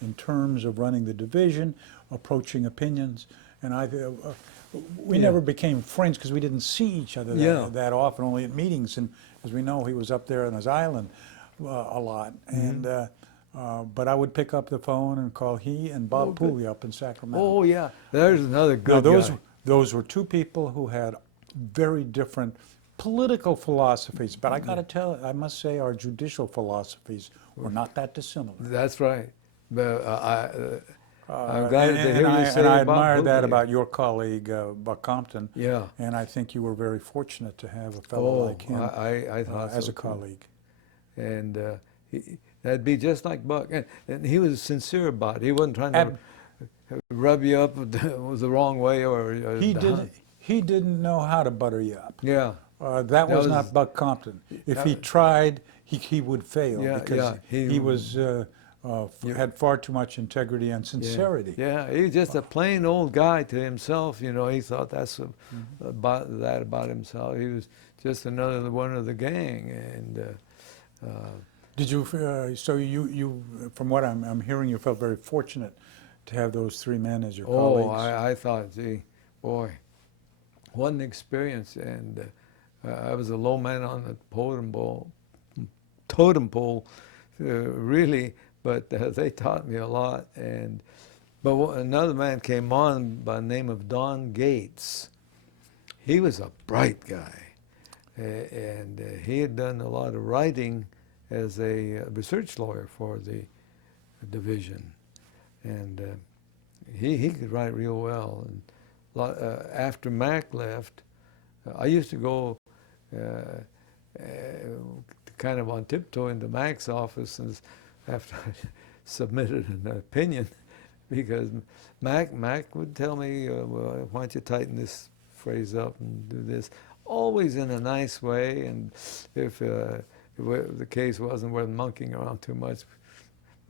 in terms of running the division, approaching opinions, and we never became friends because we didn't see each other that often, only at meetings. And as we know, he was up there on his island a lot. Mm-hmm. And but I would pick up the phone and call he and Bob Pooley up in Sacramento. Oh, yeah. There's another good Now, guy. those were two people who had very different political philosophies. But I must say, our judicial philosophies were not that dissimilar. That's right. But I'm glad to hear you say and I about admire that Pooley. about your colleague, Buck Compton. Yeah. And I think you were very fortunate to have a fellow like him I thought as so a colleague. And that'd be just like Buck. And he was sincere about it. He wasn't trying to rub you up the wrong way or He didn't know how to butter you up. Yeah. That was not Buck Compton. If he tried, he would fail because he was had far too much integrity and sincerity. Yeah, he was just a plain old guy to himself. He thought that's about himself. He was just another one of the gang. And did you? So you, from what I'm hearing, you felt very fortunate to have those three men as your colleagues. Oh, I thought, gee, boy, what an experience. And I was a low man on the totem pole, really. But they taught me a lot. But another man came on by the name of Don Gates. He was a bright guy, and he had done a lot of writing as a research lawyer for the division, and he could write real well. And after Mac left, I used to go kind of on tiptoe into Mac's office and after I submitted an opinion, because Mac would tell me, well, why don't you tighten this phrase up and do this, always in a nice way. And if the case wasn't worth monkeying around too much,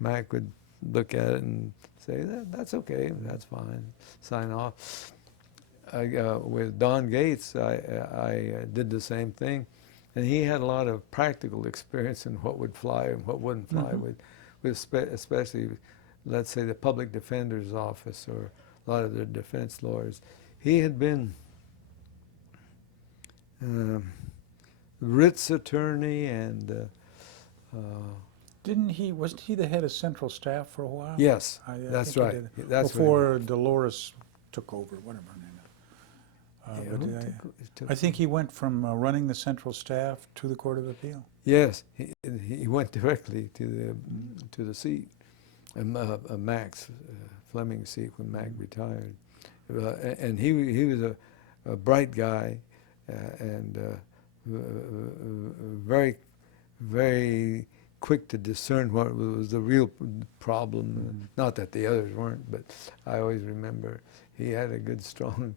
Mac would look at it and say that's okay, that's fine, sign off. With Don Gates, I did the same thing, and he had a lot of practical experience in what would fly and what wouldn't fly, especially, let's say, the public defender's office or a lot of the defense lawyers. He had been Writs attorney and Wasn't he the head of central staff for a while? yes, I that's think he right. did. That's Before Dolores took over, whatever her name is. I think he went from running the central staff to the Court of Appeal. Yes, he went directly to the seat, Mac's Fleming's seat when Mac retired, and he was a bright guy, and very very quick to discern what was the real problem. Not that the others weren't, but I always remember he had a good, strong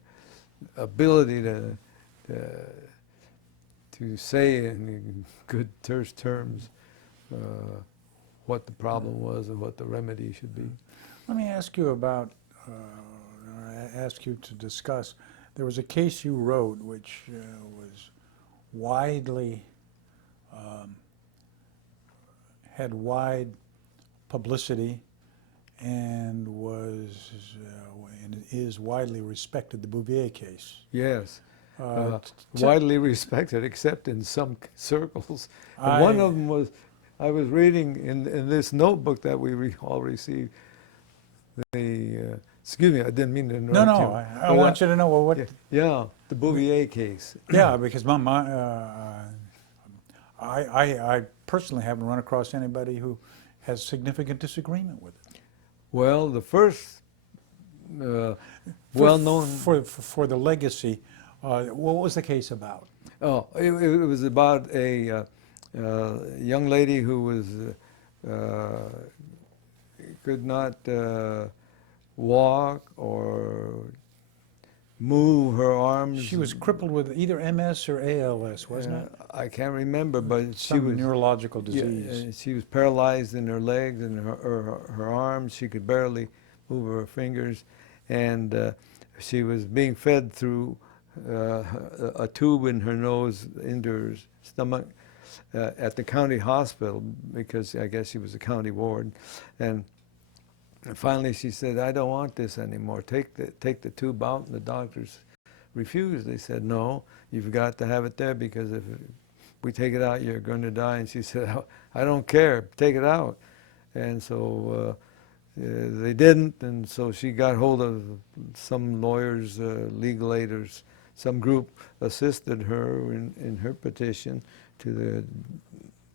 ability to say in good, terse terms what the problem was and what the remedy should be. Let me ask you about, ask you to discuss, there was a case you wrote which was widely, had wide publicity and was and is widely respected, the Bouvier case. Yes, widely respected, except in some circles. And one of them was, I was reading in this notebook that we all received. Excuse me, I didn't mean to interrupt you. No, I want you to know what. Yeah, the Bouvier case. Yeah, because I personally haven't run across anybody who has significant disagreement with it. Well, the first well-known for the legacy, what was the case about? Oh, it was about a young lady who was could not walk or move her arms. She was crippled with either MS or ALS, wasn't it? I can't remember, but she Some was neurological disease. Yeah, she was paralyzed in her legs and her arms. She could barely move her fingers, and she was being fed through a tube in her nose into her stomach at the county hospital, because I guess she was a county ward, and finally she said, "I don't want this anymore. Take the tube out." And the doctors refused. They said, "No, you've got to have it there, because if we take it out, you're going to die." And she said, "I don't care. Take it out." And so they didn't, and so she got hold of some lawyers, legal aiders. Some group assisted her in her petition to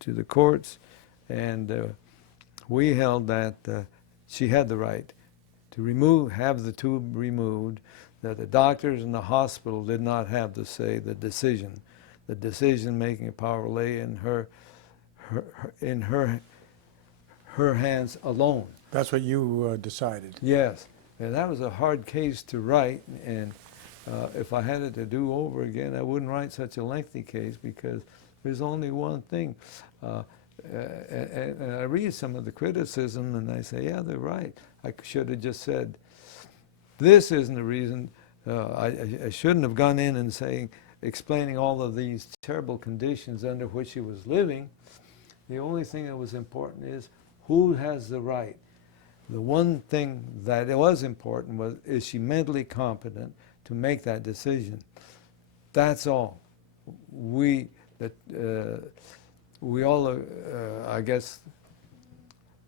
the courts, and we held that she had the right to have the tube removed, that the doctors and the hospital did not have to say the decision-making power lay in her hands alone. That's what you decided. Yes, and that was a hard case to write, and if I had it to do over again, I wouldn't write such a lengthy case, because there's only one thing. And I read some of the criticism, and I say, yeah, they're right. I should have just said, this isn't the reason. I shouldn't have gone in and explaining all of these terrible conditions under which she was living. The only thing that was important is who has the right. The one thing that was important was, is she mentally competent to make that decision? That's all. We all, I guess,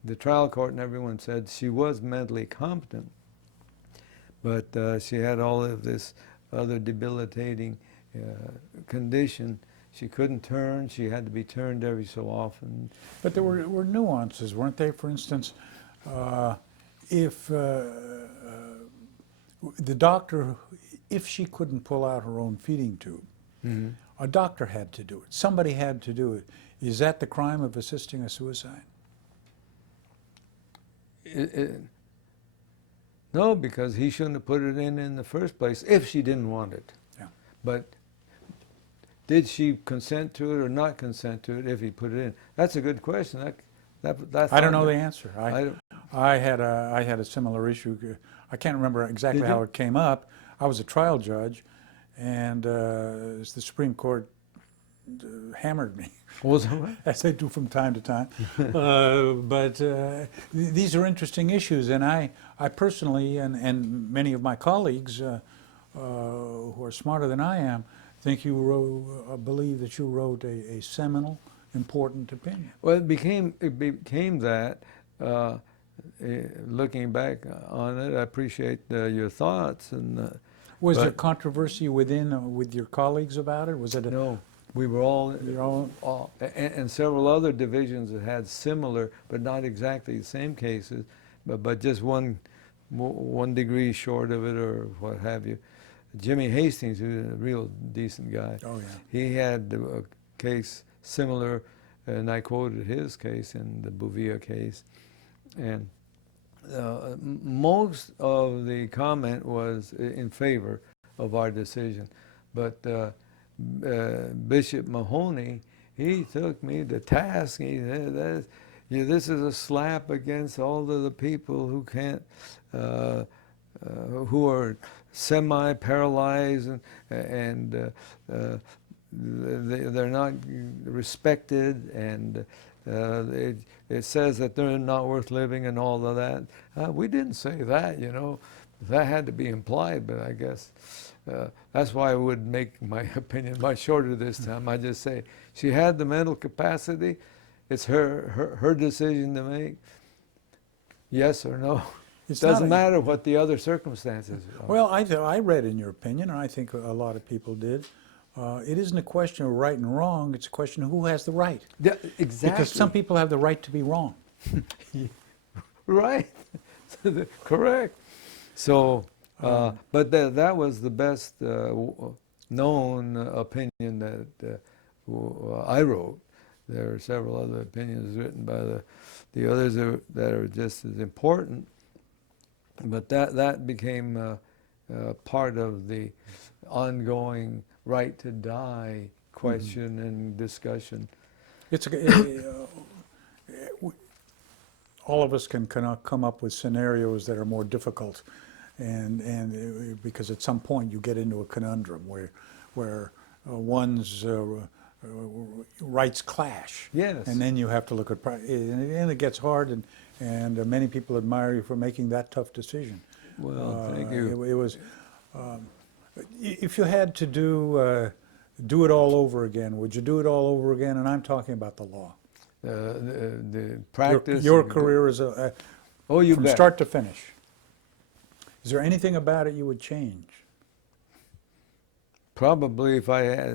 the trial court and everyone said she was mentally competent, but she had all of this other debilitating condition. She couldn't turn. She had to be turned every so often. But there were nuances, weren't there? For instance, if the doctor, if she couldn't pull out her own feeding tube, Mm-hmm. a doctor had to do it. Somebody had to do it. Is that the crime of assisting a suicide? No, because he shouldn't have put it in the first place if she didn't want it. Yeah. But did she consent to it or not consent to it if he put it in? That's a good question. That's I don't know the answer. I had a similar issue. I can't remember exactly Did how you? it came up. I was a trial judge, and the Supreme Court hammered me, Was that right? as they do from time to time. But these are interesting issues, and I personally, and many of my colleagues who are smarter than I am, think you believe that you wrote a seminal, important opinion. Well, it became that. Looking back on it, I appreciate your thoughts. And Was there but controversy within with your colleagues about it? Was it no, we were all, you're all and several other divisions that had similar, but not exactly the same cases, but just one degree short of it or what have you. Jimmy Hastings, who's a real decent guy, oh yeah. he had a case similar, and I quoted his case in the Bouvier case, and most of the comment was in favor of our decision, but Bishop Mahoney, he took me to task. He said, this is a slap against all of the people who can't, who are semi-paralyzed and they're not respected, and it says that they're not worth living and all of that. We didn't say that, you know. That had to be implied, but I guess that's why I would make my opinion much shorter this time. I just say she had the mental capacity. It's her decision to make. Yes or no. It's Doesn't not a- matter what the other circumstances are. Well, I read in your opinion, and I think a lot of people did. It isn't a question of right and wrong. It's a question of who has the right. Yeah, exactly. Because some people have the right to be wrong. Right. Correct. So, but that was the best known opinion that I wrote. There are several other opinions written by the others that are just as important. But that became part of the ongoing right to die question and discussion. It's all of us can come up with scenarios that are more difficult, and because at some point you get into a conundrum where one's rights clash. Yes. And then you have to look at and it gets hard, and many people admire you for making that tough decision. Well, thank you. It was if you had to do it all over again, would you do it all over again? And I'm talking about the law. The practice. Your career is Oh, you from bet. start to finish. Is there anything about it you would change? Probably if I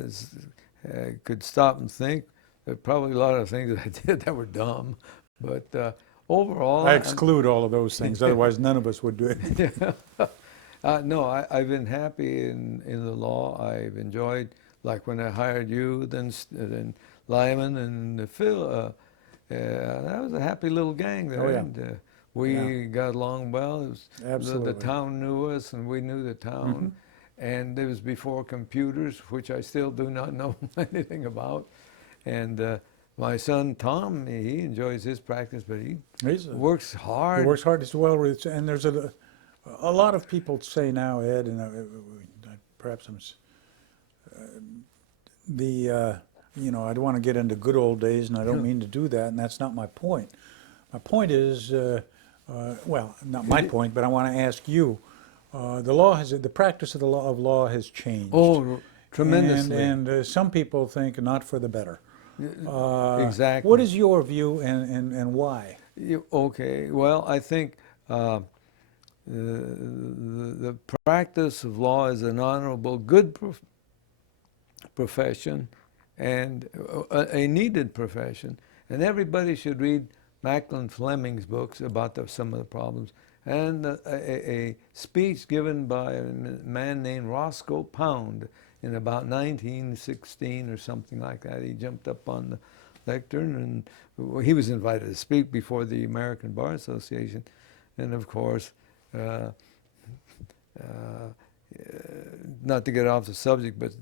could stop and think, there are probably a lot of things that I did that were dumb. But overall, I exclude all of those things. Otherwise, none of us would do it. no, I've been happy in the law. I've enjoyed, like when I hired you, then Lyman and Phil. That was a happy little gang there. Oh, yeah. And, we got along well. It was, Absolutely. the town knew us, and we knew the town. And it was before computers, which I still do not know anything about. And my son Tom, he enjoys his practice, but he works hard. He works hard as well. And there's a lot of people say now, Ed, and perhaps I'm I don't want to get into good old days, and I don't mean to do that, and that's not my point. My point is, well, not my point, but I want to ask you. The practice of the law has changed. Oh, tremendously. And some people think not for the better. Exactly. What is your view, and why? Okay, well, I think the practice of law is an honorable, good profession, and a needed profession. And everybody should read Macklin Fleming's books about some of the problems. And a speech given by a man named Roscoe Pound in about 1916 or something like that. He jumped up on the lectern, and he was invited to speak before the American Bar Association. And of course, not to get off the subject, but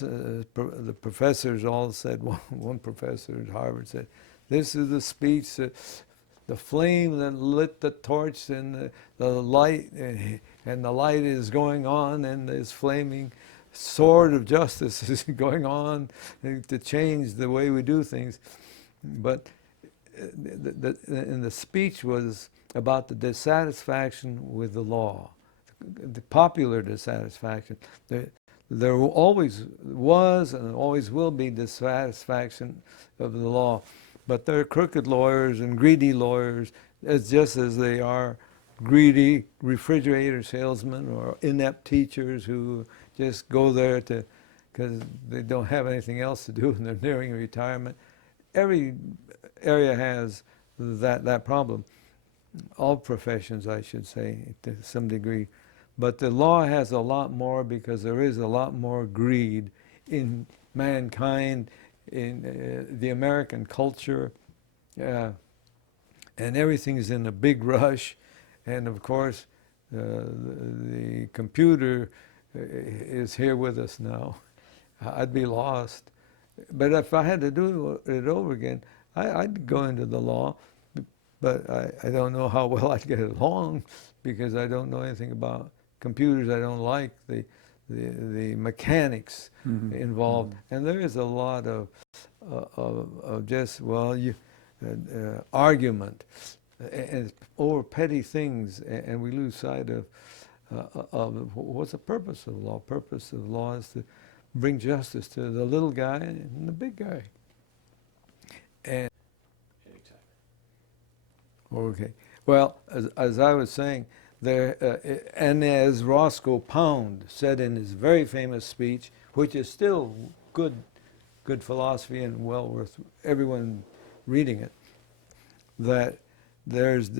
the professors all said, one professor at Harvard said, "This is the speech that the flame that lit the torch and the light, and the light is going on, and this flaming sword of justice is going on to change the way we do things. But and the speech was about the dissatisfaction with the law, the popular dissatisfaction. There always was and always will be dissatisfaction of the law, but there are crooked lawyers and greedy lawyers, just as they are greedy refrigerator salesmen or inept teachers who just go there because they don't have anything else to do and they're nearing retirement. Every area has that problem. All professions, I should say, to some degree. But the law has a lot more because there is a lot more greed in mankind, in the American culture, and everything is in a big rush. And of course, the computer is here with us now. I'd be lost. But if I had to do it over again, I'd go into the law, but I don't know how well I'd get along because I don't know anything about computers. I don't like the mechanics involved, and there is a lot of just argument and over petty things, and we lose sight of what's the purpose of law. Purpose of law is to bring justice to the little guy and the big guy. And okay, well, as I was saying, there, and as Roscoe Pound said in his very famous speech, which is still good philosophy and well worth everyone reading it, that there's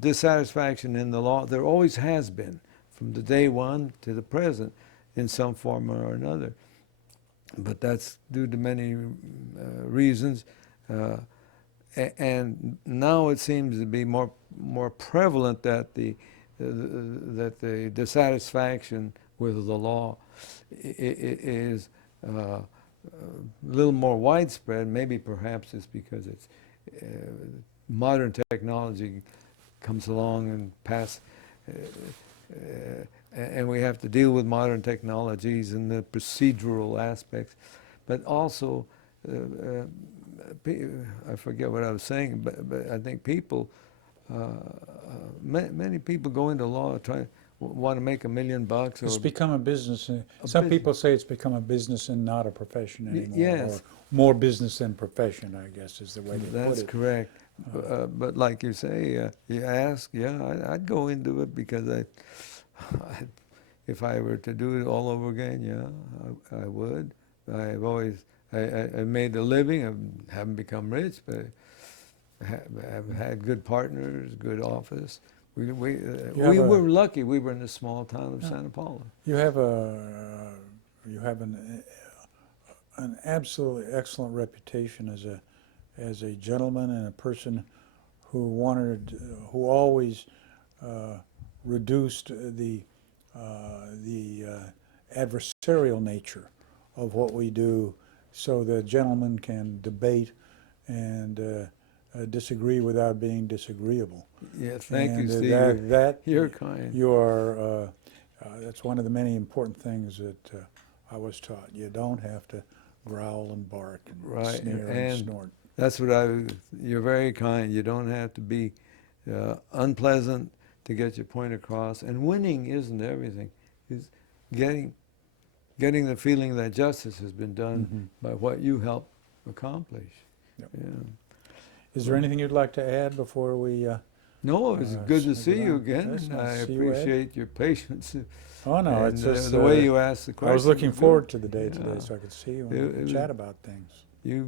dissatisfaction in the law. There always has been, from the day one to the present, in some form or another. But that's due to many reasons. And now it seems to be more prevalent that the dissatisfaction with the law is a little more widespread. Maybe perhaps it's because it's modern technology comes along and and we have to deal with modern technologies and the procedural aspects, but also I forget what I was saying, but I think people, many people go into law want to make $1 million. Or it's become a business. Some people say it's become a business and not a profession anymore. Yes. Or more business than profession, I guess, is the way to put it. That's correct. But like you say, you ask, I'd go into it because if I were to do it all over again, I would. I made a living. I haven't become rich, but I've had good partners, good office. We were lucky. We were in the small town of Santa Paula. You have an absolutely excellent reputation as a gentleman and a person who always reduced the adversarial nature of what we do, so the gentleman can debate and disagree without being disagreeable. Yeah, thank you, Steve. You're kind. You are. That's one of the many important things that I was taught. You don't have to growl and bark and sneer and snort. That's what you're very kind. You don't have to be unpleasant to get your point across. And winning isn't everything. It's getting the feeling that justice has been done by what you help accomplish. Yep. Yeah. Is there anything you'd like to add before we... No, it's good to see you again. Nice to I see you, Ed. appreciate your patience. Oh, no, and it's just... the way you asked the question. I was looking was forward good. to the day today so I could see you and chat about things. You